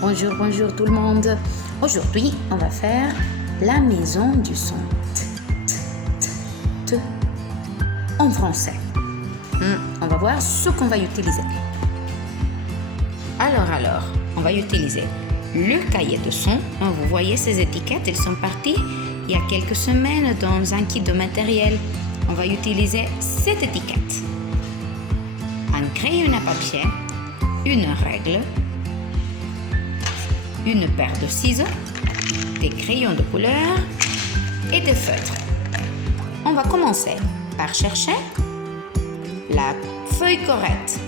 Bonjour, bonjour tout le monde. Aujourd'hui, on va faire la maison du son T en français. On va voir ce qu'on va utiliser. Alors, on va utiliser le cahier de son. Vous voyez ces étiquettes, elles sont parties il y a quelques semaines dans un kit de matériel. On va utiliser cette étiquette. Un crayon à papier, une règle, une paire de ciseaux, des crayons de couleur et des feutres. On va commencer par chercher la feuille correcte.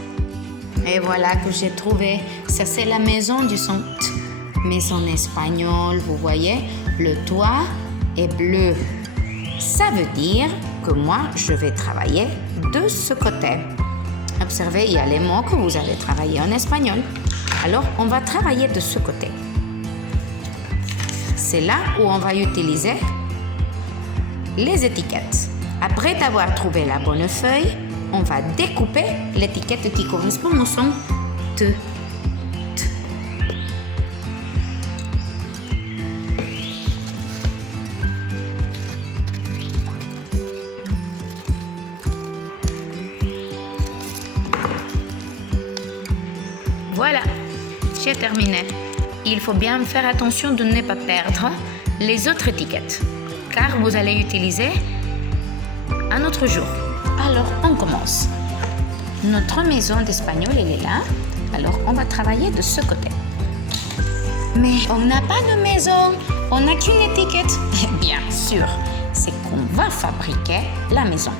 Et voilà que j'ai trouvé. Ça, c'est la maison du son T. Maison espagnole, vous voyez, le toit est bleu. Ça veut dire que moi, je vais travailler de ce côté. Observez, il y a les mots que vous allez travailler en espagnol. Alors, on va travailler de ce côté. C'est là où on va utiliser les étiquettes. Après d'avoir trouvé la bonne feuille, on va découper l'étiquette qui correspond au son T. Voilà, j'ai terminé. Il faut bien faire attention de ne pas perdre les autres étiquettes, car vous allez utiliser un autre jour. Alors, on commence. Notre maison d'espagnol, elle est là. Alors, on va travailler de ce côté. Mais on n'a pas de maison, on n'a qu'une étiquette. Bien sûr, c'est qu'on va fabriquer la maison.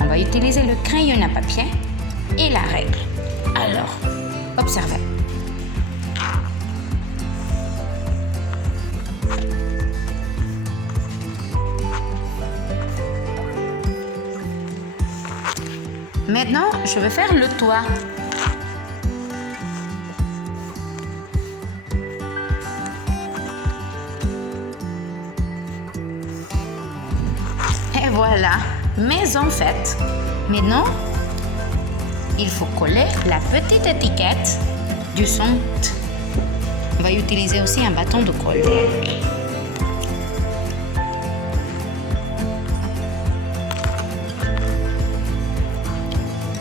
On va utiliser le crayon à papier et la règle. Alors, observez. Maintenant, je vais faire le toit. Et voilà, maison faite. Maintenant, il faut coller la petite étiquette du son T. On va utiliser aussi un bâton de colle.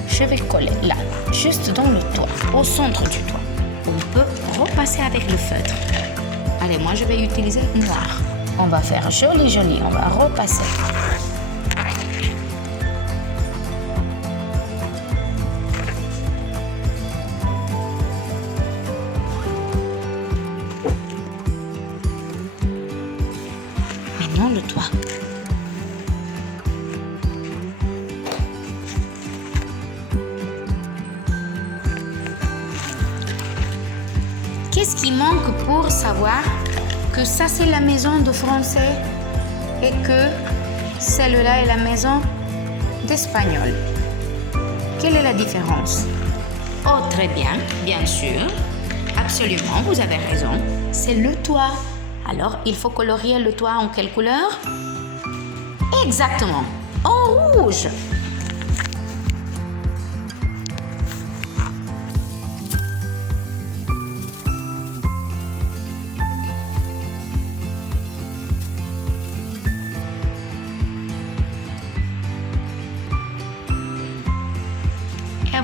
Je vais coller là, juste dans le toit, au centre du toit. On peut repasser avec le feutre. Allez, moi je vais utiliser noir. On va faire joli, on va repasser. Maintenant le toit. Qu'est-ce qui manque pour savoir que ça c'est la maison de français et que celle-là est la maison d'espagnol? Quelle est la différence? Oh, très bien, bien sûr. Absolument, vous avez raison. C'est le toit. Alors, il faut colorier le toit en quelle couleur? Exactement, en rouge.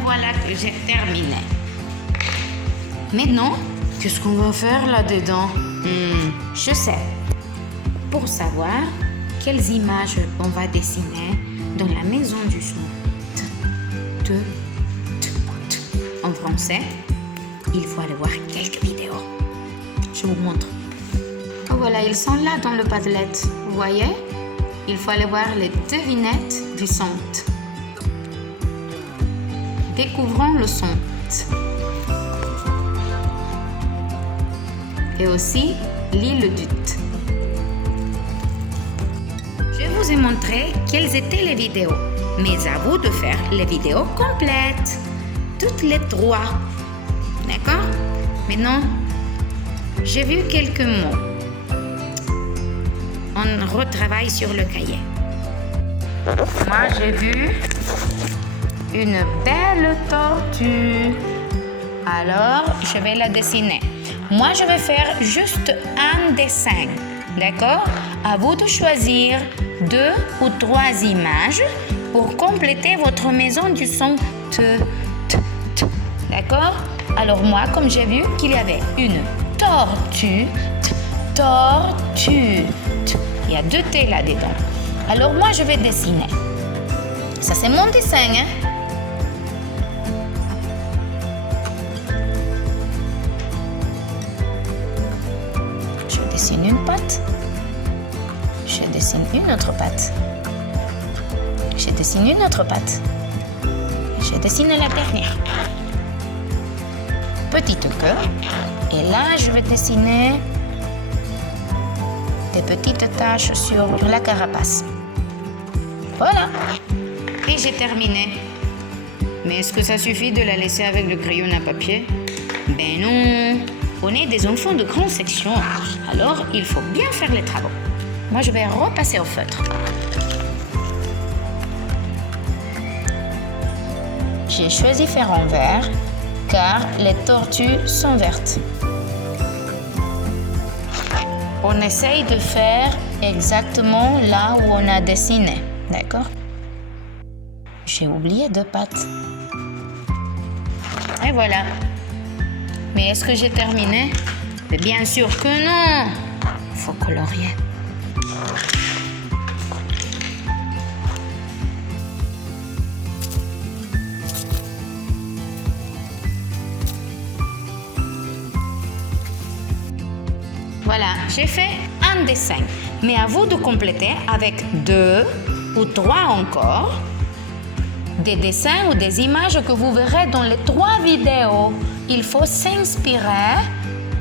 Voilà que j'ai terminé. Maintenant, qu'est-ce qu'on va faire là-dedans? Je sais. Pour savoir quelles images on va dessiner dans la maison du son T. En français, il faut aller voir quelques vidéos. Je vous montre. Oh, voilà, ils sont là dans le Padlet. Vous voyez? Il faut aller voir les devinettes du son T. Découvrons le son T. Et aussi l'île du T. Je vous ai montré quelles étaient les vidéos, mais à vous de faire les vidéos complètes, toutes les 3. D'accord? Maintenant, j'ai vu quelques mots. On retravaille sur le cahier. Moi, j'ai vu une belle tortue. Alors, je vais la dessiner. Moi, je vais faire juste un dessin. D'accord? À vous de choisir 2 ou 3 images pour compléter votre maison du son T, T, T. D'accord? Alors moi, comme j'ai vu qu'il y avait une tortue, T, tortue, T. Il y a 2 T là-dedans. Alors moi, je vais dessiner. Ça, c'est mon dessin, hein? Je dessine une patte. Je dessine une autre patte. Je dessine une autre patte. Je dessine la dernière. Petite queue. Et là, je vais dessiner des petites taches sur la carapace. Voilà. Et j'ai terminé. Mais est-ce que ça suffit de la laisser avec le crayon à papier? Ben non. On est des enfants de grande section. Alors, il faut bien faire les travaux. Moi, je vais repasser au feutre. J'ai choisi faire en vert car les tortues sont vertes. On essaye de faire exactement là où on a dessiné. D'accord? J'ai oublié 2 pattes. Et voilà. Mais est-ce que j'ai terminé? Mais bien sûr que non. Il faut colorier. Voilà, j'ai fait un dessin. Mais à vous de compléter avec 2 ou 3 encore des dessins ou des images que vous verrez dans les 3 vidéos. Il faut s'inspirer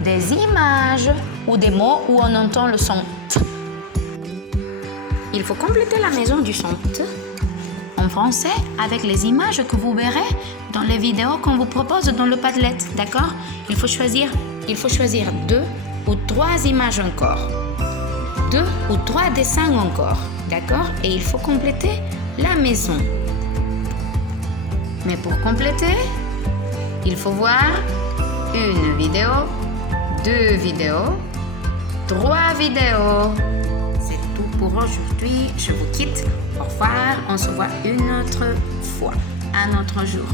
des images ou des mots où on entend le son T. Il faut compléter la maison du son T en français avec les images que vous verrez dans les vidéos qu'on vous propose dans le Padlet. D'accord? Il faut choisir 2 ou 3 images encore. 2 ou 3 dessins encore. D'accord? Et il faut compléter la maison. Mais pour compléter, il faut voir une vidéo, 2 vidéos, 3 vidéos. C'est tout pour aujourd'hui. Je vous quitte. Au revoir. On se voit une autre fois, un autre jour.